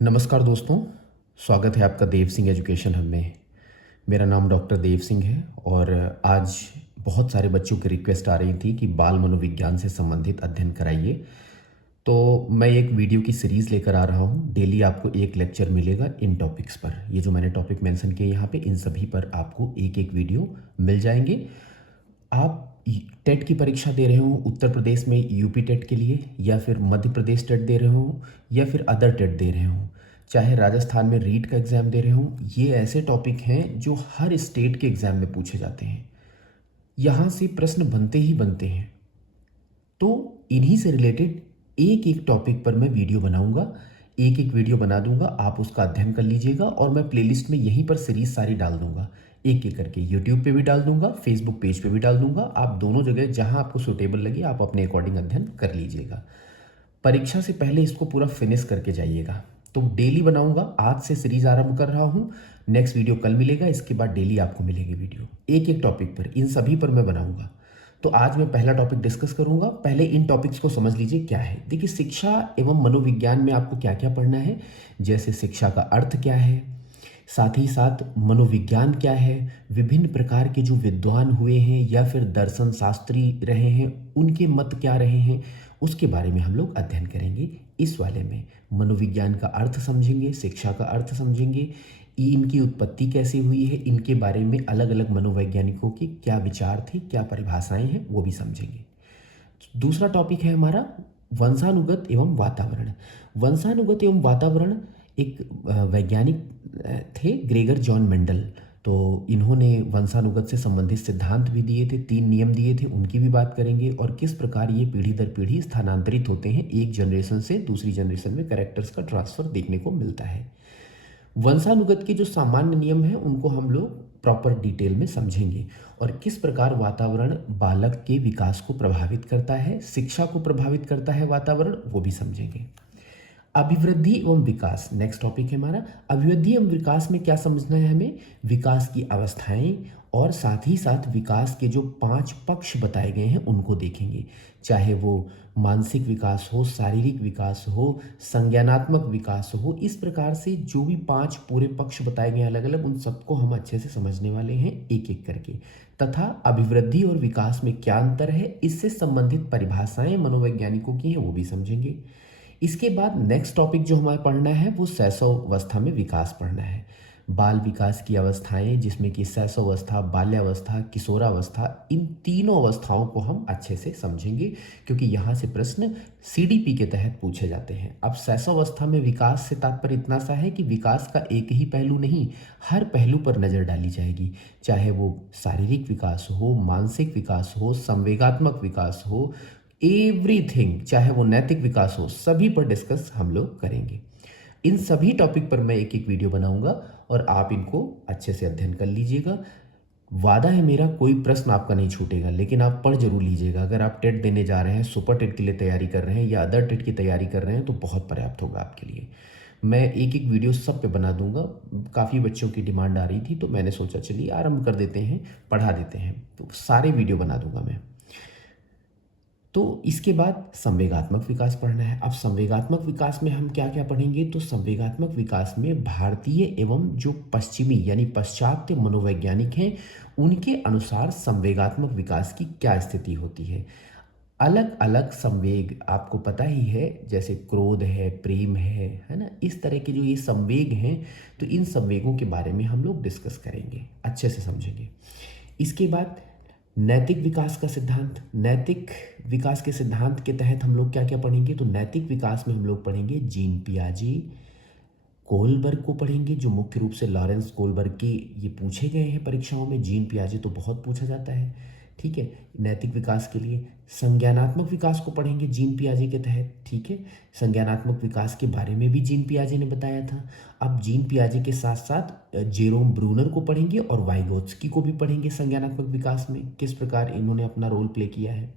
नमस्कार दोस्तों। स्वागत है आपका देव सिंह एजुकेशन हब में। मेरा नाम डॉक्टर देव सिंह है और आज बहुत सारे बच्चों की रिक्वेस्ट आ रही थी कि बाल मनोविज्ञान से संबंधित अध्ययन कराइए। तो मैं एक वीडियो की सीरीज़ लेकर आ रहा हूँ। डेली आपको एक लेक्चर मिलेगा इन टॉपिक्स पर। ये जो मैंने टॉपिक मेंशन किए यहाँ पे, इन सभी पर आपको एक एक वीडियो मिल जाएंगे। आप टेट की परीक्षा दे रहे हो उत्तर प्रदेश में यूपी टेट के लिए, या फिर मध्य प्रदेश टेट दे रहे हो, या फिर अदर टेट दे रहे हो, चाहे राजस्थान में रीट का एग्ज़ाम दे रहे हो, ये ऐसे टॉपिक हैं जो हर स्टेट के एग्ज़ाम में पूछे जाते हैं। यहाँ से प्रश्न बनते ही बनते हैं। तो इन्हीं से रिलेटेड एक एक टॉपिक पर मैं वीडियो बनाऊंगा, एक एक वीडियो बना दूंगा, आप उसका अध्ययन कर लीजिएगा और मैं प्लेलिस्ट में यहीं पर सीरीज सारी डाल दूंगा, एक एक करके। यूट्यूब पे भी डाल दूंगा, फेसबुक पेज पे भी डाल दूंगा। आप दोनों जगह जहां आपको सूटेबल लगे आप अपने अकॉर्डिंग अध्ययन कर लीजिएगा। परीक्षा से पहले इसको पूरा फिनिश करके जाइएगा। तो डेली बनाऊंगा, आज से सीरीज आरंभ कर रहा हूँ। नेक्स्ट वीडियो कल मिलेगा, इसके बाद डेली आपको मिलेगी वीडियो एक एक टॉपिक पर, इन सभी पर मैं बनाऊंगा। तो आज मैं पहला टॉपिक डिस्कस करूंगा। पहले इन टॉपिक्स को समझ लीजिए क्या है। देखिए, शिक्षा एवं मनोविज्ञान में आपको क्या क्या पढ़ना है। जैसे शिक्षा का अर्थ क्या है, साथ ही साथ मनोविज्ञान क्या है, विभिन्न प्रकार के जो विद्वान हुए हैं या फिर दर्शन शास्त्री रहे हैं उनके मत क्या रहे हैं, उसके बारे में हम लोग अध्ययन करेंगे। इस वाले में मनोविज्ञान का अर्थ समझेंगे, शिक्षा का अर्थ समझेंगे, इनकी उत्पत्ति कैसे हुई है, इनके बारे में अलग अलग मनोवैज्ञानिकों के क्या विचार थे, क्या परिभाषाएं हैं, वो भी समझेंगे। दूसरा टॉपिक है हमारा वंशानुगत एवं वातावरण। वंशानुगत एवं वातावरण एक वैज्ञानिक थे, ग्रेगर जॉन मेंडल। तो इन्होंने वंशानुगत से संबंधित सिद्धांत भी दिए थे, 3 नियम दिए थे, उनकी भी बात करेंगे और किस प्रकार ये पीढ़ी दर पीढ़ी स्थानांतरित होते हैं, एक जनरेशन से दूसरी जनरेशन में कैरेक्टर्स का ट्रांसफर देखने को मिलता है। वंशानुगत के जो सामान्य नियम हैं उनको हम लोग प्रॉपर डिटेल में समझेंगे और किस प्रकार वातावरण बालक के विकास को प्रभावित करता है, शिक्षा को प्रभावित करता है वातावरण, वो भी समझेंगे। अभिवृद्धि एवं विकास नेक्स्ट टॉपिक है हमारा। अभिवृद्धि एवं विकास में क्या समझना है हमें, विकास की अवस्थाएं और साथ ही साथ विकास के जो 5 पक्ष बताए गए हैं उनको देखेंगे। चाहे वो मानसिक विकास हो, शारीरिक विकास हो, संज्ञानात्मक विकास हो, इस प्रकार से जो भी 5 पूरे पक्ष बताए गए हैं अलग अलग, उन सबको हम अच्छे से समझने वाले हैं एक एक करके। तथा अभिवृद्धि और विकास में क्या अंतर है, इससे संबंधित परिभाषाएं मनोवैज्ञानिकों की हैं वो भी समझेंगे। इसके बाद नेक्स्ट टॉपिक जो हमारे पढ़ना है वो शैशवावस्था में विकास पढ़ना है। बाल विकास की अवस्थाएं जिसमें कि शैशवावस्था, बाल्यावस्था, किशोरावस्था, इन तीनों अवस्थाओं को हम अच्छे से समझेंगे क्योंकि यहाँ से प्रश्न सीडीपी के तहत पूछे जाते हैं। अब शैशवावस्था में विकास से तात्पर्य इतना सा है कि विकास का एक ही पहलू नहीं, हर पहलू पर नज़र डाली जाएगी। चाहे वो शारीरिक विकास हो, मानसिक विकास हो, संवेगात्मक विकास हो, एवरीथिंग, चाहे वो नैतिक विकास हो, सभी पर डिस्कस हम लोग करेंगे। इन सभी टॉपिक पर मैं एक एक वीडियो बनाऊंगा और आप इनको अच्छे से अध्ययन कर लीजिएगा। वादा है मेरा, कोई प्रश्न आपका नहीं छूटेगा, लेकिन आप पढ़ जरूर लीजिएगा। अगर आप टेट देने जा रहे हैं, सुपर टेट के लिए तैयारी कर रहे हैं या अदर टेट की तैयारी कर रहे हैं तो बहुत पर्याप्त होगा आपके लिए। मैं एक एक वीडियो सब पे बना दूंगा। काफ़ी बच्चों की डिमांड आ रही थी तो मैंने सोचा चलिए आरंभ कर देते हैं, पढ़ा देते हैं, तो सारे वीडियो बना दूंगा मैं। तो इसके बाद संवेगात्मक विकास पढ़ना है। अब संवेगात्मक विकास में हम क्या क्या पढ़ेंगे, तो संवेगात्मक विकास में भारतीय एवं जो पश्चिमी यानी पाश्चात्य मनोवैज्ञानिक हैं उनके अनुसार संवेगात्मक विकास की क्या स्थिति होती है। अलग अलग संवेग आपको पता ही है, जैसे क्रोध है, प्रेम है ना, इस तरह के जो ये संवेग हैं, तो इन संवेगों के बारे में हम लोग डिस्कस करेंगे, अच्छे से समझेंगे। इसके बाद नैतिक विकास का सिद्धांत। नैतिक विकास के सिद्धांत के तहत हम लोग क्या क्या पढ़ेंगे, तो नैतिक विकास में हम लोग पढ़ेंगे जीन पियाजे, कोलबर्ग को पढ़ेंगे, जो मुख्य रूप से लॉरेंस कोलबर्ग के ये पूछे गए हैं परीक्षाओं में। जीन पियाजे तो बहुत पूछा जाता है, ठीक है, नैतिक विकास के लिए। संज्ञानात्मक विकास को पढ़ेंगे जीन पियाजे के तहत, ठीक है, संज्ञानात्मक विकास के बारे में भी जीन पियाजे ने बताया था। अब जीन पियाजे के साथ साथ जेरोम ब्रूनर को पढ़ेंगे और वाइगोत्स्की को भी पढ़ेंगे संज्ञानात्मक विकास में, किस प्रकार इन्होंने अपना रोल प्ले किया है।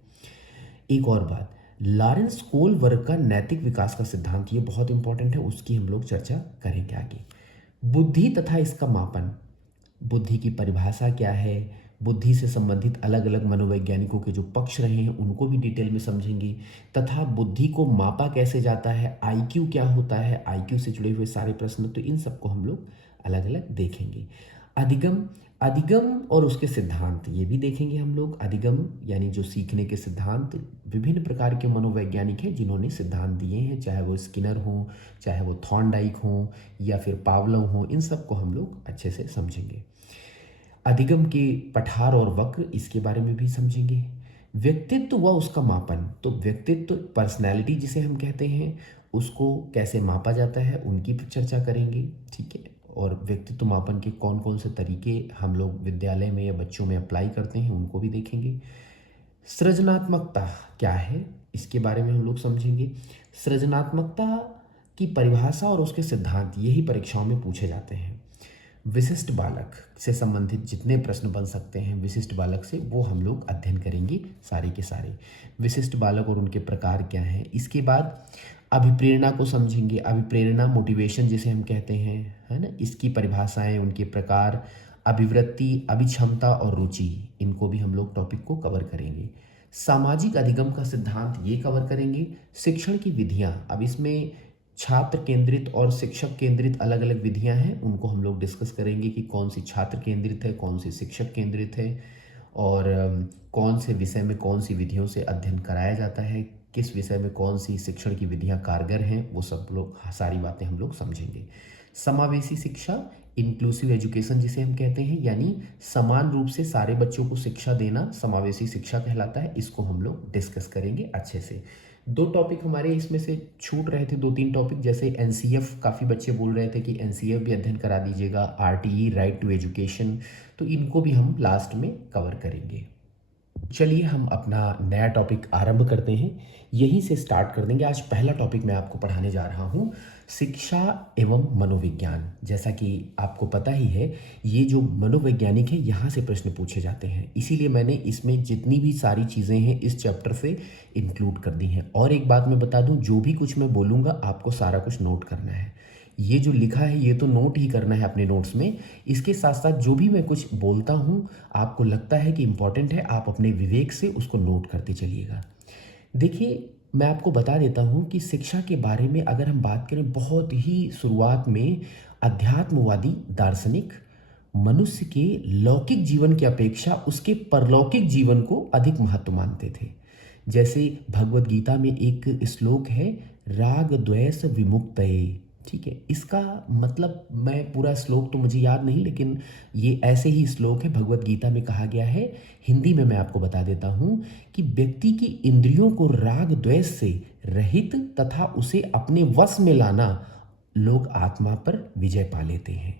एक और बात, लॉरेंस कोलबर्ग का नैतिक विकास का सिद्धांत, ये बहुत इंपॉर्टेंट है, उसकी हम लोग चर्चा करेंगे आगे। बुद्धि तथा इसका मापन, बुद्धि की परिभाषा क्या है, बुद्धि से संबंधित अलग अलग मनोवैज्ञानिकों के जो पक्ष रहे हैं उनको भी डिटेल में समझेंगे, तथा बुद्धि को मापा कैसे जाता है, आईक्यू क्या होता है, आईक्यू से जुड़े हुए सारे प्रश्न, तो इन सबको हम लोग अलग अलग देखेंगे। अधिगम, अधिगम और उसके सिद्धांत ये भी देखेंगे हम लोग। अधिगम यानी जो सीखने के सिद्धांत, विभिन्न प्रकार के मनोवैज्ञानिक हैं जिन्होंने सिद्धांत दिए हैं, चाहे वो स्किनर हो, चाहे वो थॉर्नडाइक हो, या फिर पावलोव हो, इन सबको हम लोग अच्छे से समझेंगे। अधिगम के पठार और वक्र, इसके बारे में भी समझेंगे। व्यक्तित्व व उसका मापन, तो व्यक्तित्व पर्सनैलिटी जिसे हम कहते हैं उसको कैसे मापा जाता है उनकी चर्चा करेंगे, ठीक है। और व्यक्तित्व मापन के कौन कौन से तरीके हम लोग विद्यालय में या बच्चों में अप्लाई करते हैं उनको भी देखेंगे। सृजनात्मकता क्या है इसके बारे में हम लोग समझेंगे। सृजनात्मकता की परिभाषा और उसके सिद्धांत यही परीक्षाओं में पूछे जाते हैं। विशिष्ट बालक से संबंधित जितने प्रश्न बन सकते हैं विशिष्ट बालक से, वो हम लोग अध्ययन करेंगे सारे के सारे। विशिष्ट बालक और उनके प्रकार क्या हैं। इसके बाद अभिप्रेरणा को समझेंगे। अभिप्रेरणा मोटिवेशन जिसे हम कहते हैं, है ना, इसकी परिभाषाएं, उनके प्रकार, अभिवृत्ति, अभिक्षमता और रुचि, इनको भी हम लोग टॉपिक को कवर करेंगे। सामाजिक अधिगम का सिद्धांत ये कवर करेंगे। शिक्षण की विधियां, अब इसमें छात्र केंद्रित और शिक्षक केंद्रित अलग अलग विधियां हैं, उनको हम लोग डिस्कस करेंगे कि कौन सी छात्र केंद्रित है, कौन सी शिक्षक केंद्रित है, और कौन से विषय में कौन सी विधियों से अध्ययन कराया जाता है, किस विषय में कौन सी शिक्षण की विधियां कारगर हैं, वो सब लोग सारी बातें हम लोग समझेंगे। समावेशी शिक्षा, इंक्लूसिव एजुकेशन जिसे हम कहते हैं, यानी समान रूप से सारे बच्चों को शिक्षा देना समावेशी शिक्षा कहलाता है, इसको हम लोग डिस्कस करेंगे अच्छे से। दो टॉपिक हमारे इसमें से छूट रहे थे, दो तीन टॉपिक, जैसे एनसीएफ, काफ़ी बच्चे बोल रहे थे कि एनसीएफ भी अध्ययन करा दीजिएगा, आरटीई, राइट टू एजुकेशन, तो इनको भी हम लास्ट में कवर करेंगे। चलिए हम अपना नया टॉपिक आरंभ करते हैं, यहीं से स्टार्ट कर देंगे। आज पहला टॉपिक मैं आपको पढ़ाने जा रहा हूँ, शिक्षा एवं मनोविज्ञान। जैसा कि आपको पता ही है, ये जो मनोवैज्ञानिक है यहाँ से प्रश्न पूछे जाते हैं, इसीलिए मैंने इसमें जितनी भी सारी चीज़ें हैं इस चैप्टर से इंक्लूड कर दी हैं। और एक बात मैं बता दूं, जो भी कुछ मैं बोलूँगा आपको सारा कुछ नोट करना है। ये जो लिखा है ये तो नोट ही करना है अपने नोट्स में, इसके साथ साथ जो भी मैं कुछ बोलता हूँ आपको लगता है कि इम्पॉर्टेंट है, आप अपने विवेक से उसको नोट करते चलिएगा। देखिए, मैं आपको बता देता हूँ कि शिक्षा के बारे में अगर हम बात करें, बहुत ही शुरुआत में अध्यात्मवादी दार्शनिक मनुष्य के लौकिक जीवन की अपेक्षा उसके परलौकिक जीवन को अधिक महत्व मानते थे। जैसे भगवत गीता में एक श्लोक है, राग द्वेष विमुक्तये, ठीक है। इसका मतलब, मैं पूरा श्लोक तो मुझे याद नहीं, लेकिन ये ऐसे ही श्लोक है, भगवत गीता में कहा गया है। हिंदी में मैं आपको बता देता हूँ कि व्यक्ति की इंद्रियों को राग द्वेष से रहित तथा उसे अपने वश में लाना, लोग आत्मा पर विजय पा लेते हैं,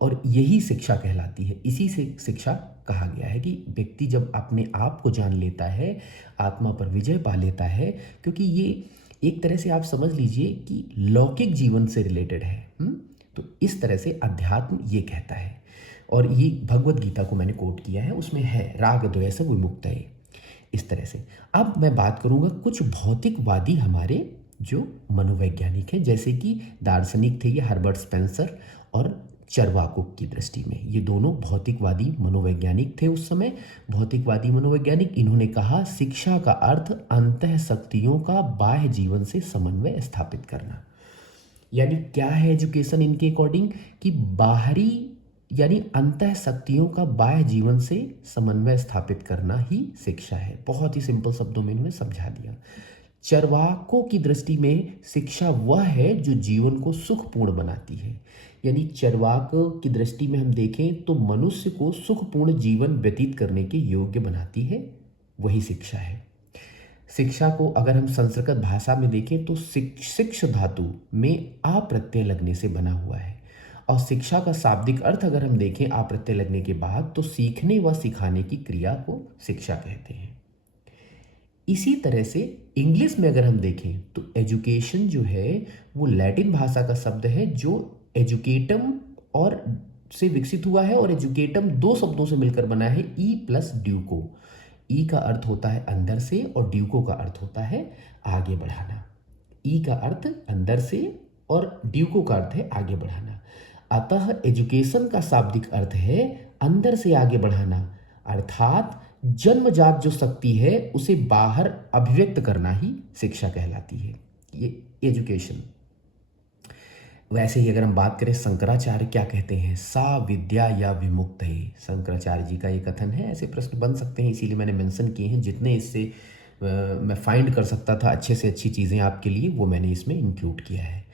और यही शिक्षा कहलाती है। इसी से शिक्षा कहा गया है कि व्यक्ति जब अपने आप को जान लेता है, आत्मा पर विजय पा लेता है, क्योंकि ये एक तरह से आप समझ लीजिए कि लौकिक जीवन से रिलेटेड है। तो इस तरह से अध्यात्म ये कहता है, और ये भगवत गीता को मैंने कोट किया है, उसमें है राग द्वेष विमुक्तये, इस तरह से। अब मैं बात करूँगा कुछ भौतिकवादी हमारे जो मनोवैज्ञानिक हैं, जैसे कि दार्शनिक थे ये हर्बर्ट स्पेंसर और चरवाको की दृष्टि में, ये दोनों भौतिकवादी मनोवैज्ञानिक थे उस समय। भौतिकवादी मनोवैज्ञानिक, इन्होंने कहा शिक्षा का अर्थ अंतः शक्तियों का बाह्य जीवन से समन्वय स्थापित करना। यानी क्या है एजुकेशन इनके अकॉर्डिंग, कि बाहरी यानी अंतः शक्तियों का बाह्य जीवन से समन्वय स्थापित करना ही शिक्षा है। बहुत ही सिंपल शब्दों में इन्होंने समझा दिया। चरवाकों की दृष्टि में शिक्षा वह है जो जीवन को सुखपूर्ण बनाती है। यानी चरवाक की दृष्टि में हम देखें तो मनुष्य को सुखपूर्ण जीवन व्यतीत करने के योग्य बनाती है, वही शिक्षा है। शिक्षा को अगर हम संस्कृत भाषा में देखें तो शिक्ष धातु में आ प्रत्यय लगने से बना हुआ है, और शिक्षा का शाब्दिक अर्थ अगर हम देखें आ प्रत्यय लगने के बाद, तो सीखने व सिखाने की क्रिया को शिक्षा कहते हैं। इसी तरह से इंग्लिश में अगर हम देखें तो एजुकेशन जो है वो लैटिन भाषा का शब्द है, जो एजुकेटम और से विकसित हुआ है, और एजुकेटम दो शब्दों से मिलकर बना है, ई प्लस ड्यूको। ई का अर्थ होता है अंदर से और ड्यूको का अर्थ होता है आगे बढ़ाना। ई का अर्थ अंदर से और ड्यूको का अर्थ है आगे बढ़ाना। अतः एजुकेशन का शाब्दिक अर्थ है अंदर से आगे बढ़ाना, अर्थात जन्मजात जो शक्ति है उसे बाहर अभिव्यक्त करना ही शिक्षा कहलाती है, ये एजुकेशन। वैसे ही अगर हम बात करें शंकराचार्य क्या कहते हैं, सा विद्या या विमुक्त है, शंकराचार्य जी का ये कथन है। ऐसे प्रश्न बन सकते हैं, इसीलिए मैंने मेंशन किए हैं। जितने इससे मैं फाइंड कर सकता था अच्छे से अच्छी चीज़ें आपके लिए, वो मैंने इसमें इंक्लूड किया है।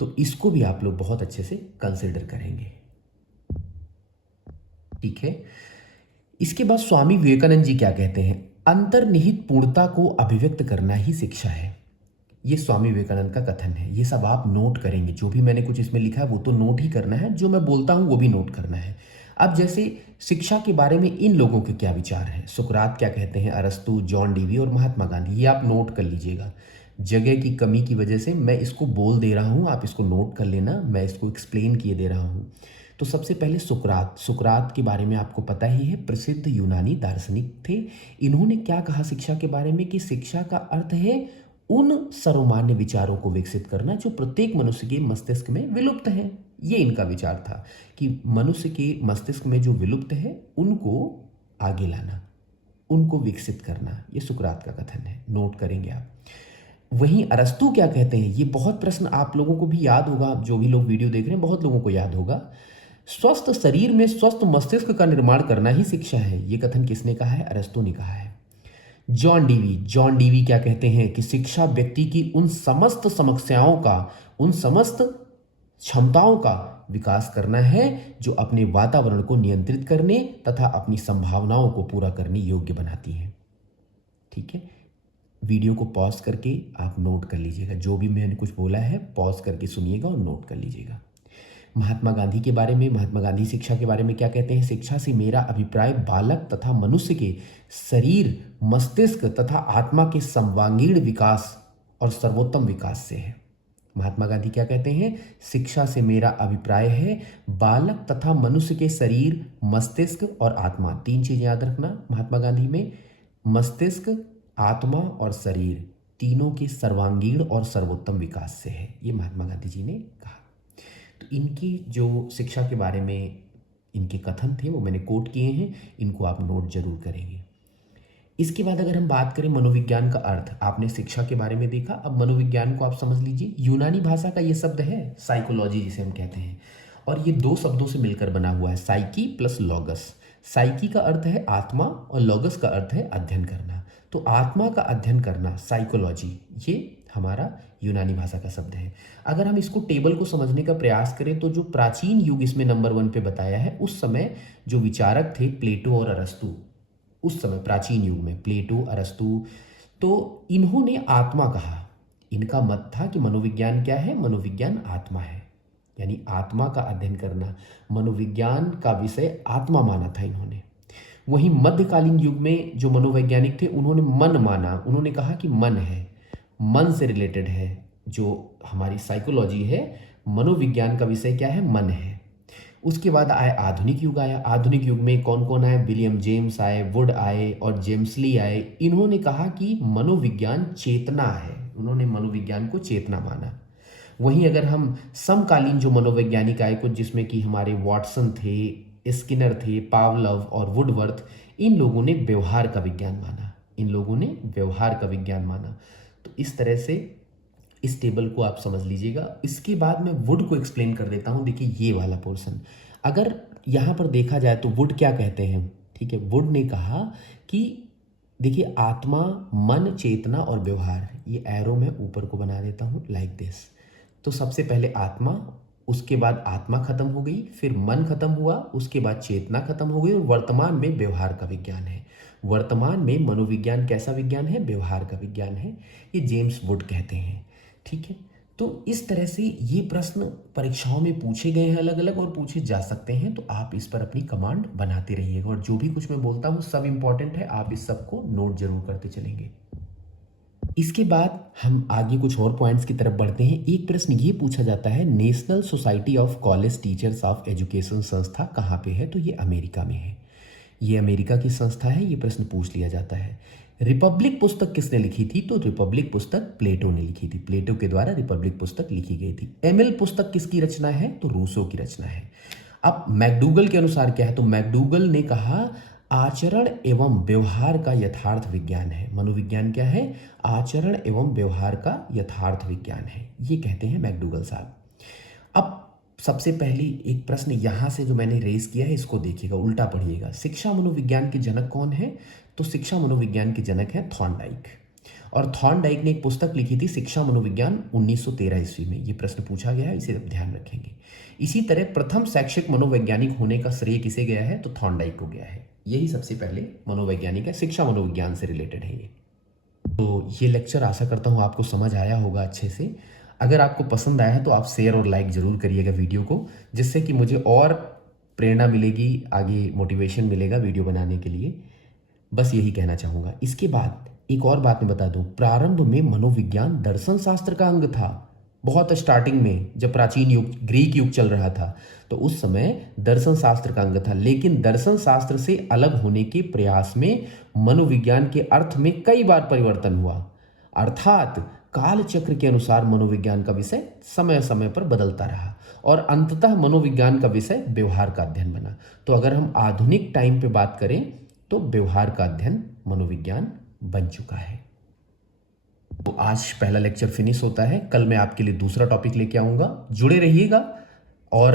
तो इसको भी आप लोग बहुत अच्छे से कंसिडर करेंगे, ठीक है। इसके बाद स्वामी विवेकानंद जी क्या कहते हैं, अंतर्निहित पूर्णता को अभिव्यक्त करना ही शिक्षा है। ये स्वामी विवेकानंद का कथन है। ये सब आप नोट करेंगे, जो भी मैंने कुछ इसमें लिखा है वो तो नोट ही करना है, जो मैं बोलता हूँ वो भी नोट करना है। अब जैसे शिक्षा के बारे में इन लोगों के क्या विचार हैं, सुकरात क्या कहते हैं, अरस्तु, जॉन डीवी और महात्मा गांधी, ये आप नोट कर लीजिएगा। जगह की कमी की वजह से मैं इसको बोल दे रहा हूँ, आप इसको नोट कर लेना, मैं इसको एक्सप्लेन किए दे रहा हूँ। तो सबसे पहले सुकरात, सुकरात के बारे में आपको पता ही है, प्रसिद्ध यूनानी दार्शनिक थे। इन्होंने क्या कहा शिक्षा के बारे में कि शिक्षा का अर्थ है उन सर्वमान्य विचारों को विकसित करना जो प्रत्येक मनुष्य के मस्तिष्क में विलुप्त है। ये इनका विचार था कि मनुष्य के मस्तिष्क में जो विलुप्त है उनको आगे लाना, उनको विकसित करना। ये सुकरात का कथन है, नोट करेंगे आप। वहीं अरस्तु क्या कहते हैं, ये बहुत प्रश्न आप लोगों को भी याद होगा, जो भी लोग वीडियो देख रहे हैं बहुत लोगों को याद होगा। स्वस्थ शरीर में स्वस्थ मस्तिष्क का निर्माण करना ही शिक्षा है। ये कथन किसने कहा है, अरस्तु ने कहा है। जॉन डीवी क्या कहते हैं कि शिक्षा व्यक्ति की उन समस्त समस्याओं का, उन समस्त क्षमताओं का विकास करना है जो अपने वातावरण को नियंत्रित करने तथा अपनी संभावनाओं को पूरा करने योग्य बनाती हैं, ठीक है। वीडियो को पॉज करके आप नोट कर लीजिएगा, जो भी मैंने कुछ बोला है पॉज करके सुनिएगा और नोट कर लीजिएगा। महात्मा गांधी के बारे में, महात्मा गांधी शिक्षा के बारे में क्या कहते हैं, शिक्षा से मेरा अभिप्राय बालक तथा मनुष्य के शरीर, मस्तिष्क तथा आत्मा के सर्वांगीण विकास और सर्वोत्तम विकास से है। महात्मा गांधी क्या कहते हैं, शिक्षा से मेरा अभिप्राय है बालक तथा मनुष्य के शरीर, मस्तिष्क और आत्मा, तीन चीजें याद रखना महात्मा गांधी में, मस्तिष्क, आत्मा और शरीर, तीनों के सर्वांगीण और सर्वोत्तम विकास से है। ये महात्मा गांधी जी ने कहा। तो इनकी जो शिक्षा के बारे में इनके कथन थे वो मैंने कोट किए हैं, इनको आप नोट जरूर करेंगे। इसके बाद अगर हम बात करें मनोविज्ञान का अर्थ, आपने शिक्षा के बारे में देखा, अब मनोविज्ञान को आप समझ लीजिए। यूनानी भाषा का ये शब्द है साइकोलॉजी जिसे हम कहते हैं, और ये दो शब्दों से मिलकर बना हुआ है, साइकी प्लस लॉगस। साइकी का अर्थ है आत्मा और लॉगस का अर्थ है अध्ययन करना। तो आत्मा का अध्ययन करना साइकोलॉजी, ये हमारा यूनानी भाषा का शब्द है। अगर हम इसको टेबल को समझने का प्रयास करें तो जो प्राचीन युग इसमें नंबर 1 पे बताया है, उस समय जो विचारक थे प्लेटो और अरस्तु, उस समय प्राचीन युग में प्लेटो, अरस्तु, तो इन्होंने आत्मा कहा। इनका मत था कि मनोविज्ञान क्या है, मनोविज्ञान आत्मा है, यानी आत्मा का अध्ययन करना, मनोविज्ञान का विषय आत्मा माना था इन्होंने। वहीं मध्यकालीन युग में जो मनोवैज्ञानिक थे उन्होंने मन माना, उन्होंने कहा कि मन है, मन से रिलेटेड है, जो हमारी साइकोलॉजी है, मनोविज्ञान का विषय क्या है, मन है। उसके बाद आए आधुनिक युग आया। आधुनिक युग में कौन कौन आए, विलियम जेम्स आए, वुड आए और जेम्स ली आए। इन्होंने कहा कि मनोविज्ञान चेतना है, उन्होंने मनोविज्ञान को चेतना माना। वहीं अगर हम समकालीन जो मनोवैज्ञानिक आए कुछ, जिसमें कि हमारे वॉटसन थे, स्किनर थे, पावलव और वुडवर्थ, इन लोगों ने व्यवहार का विज्ञान माना, इन लोगों ने व्यवहार का विज्ञान माना। तो इस तरह से इस टेबल को आप समझ लीजिएगा। इसके बाद मैं वुड को एक्सप्लेन कर देता हूं। देखिए ये वाला पोर्शन, अगर यहां पर देखा जाए तो वुड क्या कहते हैं, ठीक है। वुड ने कहा कि देखिए आत्मा, मन, चेतना और व्यवहार, ये एरो मैं ऊपर को बना देता हूं लाइक दिस। तो सबसे पहले आत्मा, उसके बाद आत्मा खत्म हो गई, फिर मन खत्म हुआ, उसके बाद चेतना खत्म हो गई, और वर्तमान में व्यवहार का विज्ञान है। वर्तमान में मनोविज्ञान कैसा विज्ञान है, व्यवहार का विज्ञान है, ये जेम्स वुड कहते हैं, ठीक है। तो इस तरह से ये प्रश्न परीक्षाओं में पूछे गए हैं अलग अलग, और पूछे जा सकते हैं। तो आप इस पर अपनी कमांड बनाते रहिएगा, और जो भी कुछ मैं बोलता हूँ सब इंपॉर्टेंट है, आप इस सब को नोट जरूर करते चलेंगे। इसके बाद हम आगे कुछ और पॉइंट्स की तरफ बढ़ते हैं। एक प्रश्न ये पूछा जाता है, national society of college teachers of education संस्था कहाँ पे है, तो ये अमेरिका में है, ये अमेरिका की संस्था है। ये प्रश्न पूछ लिया जाता है। रिपब्लिक पुस्तक किसने लिखी थी, तो रिपब्लिक पुस्तक प्लेटो ने लिखी थी, प्लेटो के द्वारा रिपब्लिक पुस्तक लिखी गई थी। एमिल पुस्तक किसकी रचना है, तो रूसो की रचना है। अब मैकडूगल के अनुसार क्या है, तो मैकडूगल ने कहा आचरण एवं व्यवहार का यथार्थ विज्ञान है। मनोविज्ञान क्या है? आचरण एवं व्यवहार का यथार्थ विज्ञान है, ये कहते हैं मैकडूगल साहब। अब सबसे पहली एक प्रश्न यहाँ से जो मैंने रेज किया है इसको देखिएगा, उल्टा पढ़िएगा। शिक्षा मनोविज्ञान के जनक कौन है? तो शिक्षा मनोविज्ञान के जनक है थॉर्नडाइक। और थॉर्नडाइक ने एक पुस्तक लिखी थी शिक्षा मनोविज्ञान 1913 ईस्वी में। ये प्रश्न पूछा गया है, इसे आप ध्यान रखेंगे। इसी तरह प्रथम शैक्षिक मनोवैज्ञानिक होने का श्रेय किसे गया है? तो थॉर्नडाइक को गया है। यही सबसे पहले मनोवैज्ञानिक है, शिक्षा मनोविज्ञान से रिलेटेड है ये। तो ये लेक्चर आशा करता हूँ आपको समझ आया होगा अच्छे से। अगर आपको पसंद आया है तो आप शेयर और लाइक ज़रूर करिएगा वीडियो को, जिससे कि मुझे और प्रेरणा मिलेगी, आगे मोटिवेशन मिलेगा वीडियो बनाने के लिए। बस यही कहना चाहूँगा। इसके बाद एक और बात मैं बता दूँ, प्रारंभ में मनोविज्ञान दर्शन शास्त्र का अंग था। बहुत स्टार्टिंग में जब प्राचीन युग, ग्रीक युग चल रहा था, तो उस समय दर्शन शास्त्र का अंग था। लेकिन दर्शन शास्त्र से अलग होने के प्रयास में मनोविज्ञान के अर्थ में कई बार परिवर्तन हुआ। अर्थात काल चक्र के अनुसार मनोविज्ञान का विषय समय समय पर बदलता रहा और अंततः मनोविज्ञान का विषय व्यवहार का अध्ययन बना। तो अगर हम आधुनिक टाइम पे बात करें तो व्यवहार का अध्ययन मनोविज्ञान बन चुका है। तो आज पहला लेक्चर फिनिश होता है। कल मैं आपके लिए दूसरा टॉपिक लेके आऊँगा, जुड़े रहिएगा और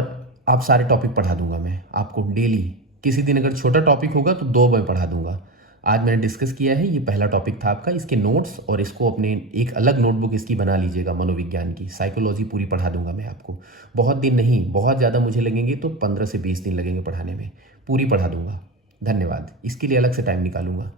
आप सारे टॉपिक पढ़ा दूंगा मैं आपको डेली। किसी दिन अगर छोटा टॉपिक होगा तो 2 मैं पढ़ा दूंगा। आज मैंने डिस्कस किया है, ये पहला टॉपिक था आपका। इसके नोट्स और इसको अपने एक अलग नोटबुक इसकी बना लीजिएगा, मनोविज्ञान की साइकोलॉजी पूरी पढ़ा दूंगा मैं आपको। बहुत दिन नहीं, बहुत ज़्यादा मुझे लगेंगे तो 15 से 20 दिन लगेंगे पढ़ाने में, पूरी पढ़ा दूंगा। धन्यवाद। इसके लिए अलग से टाइम निकालूंगा।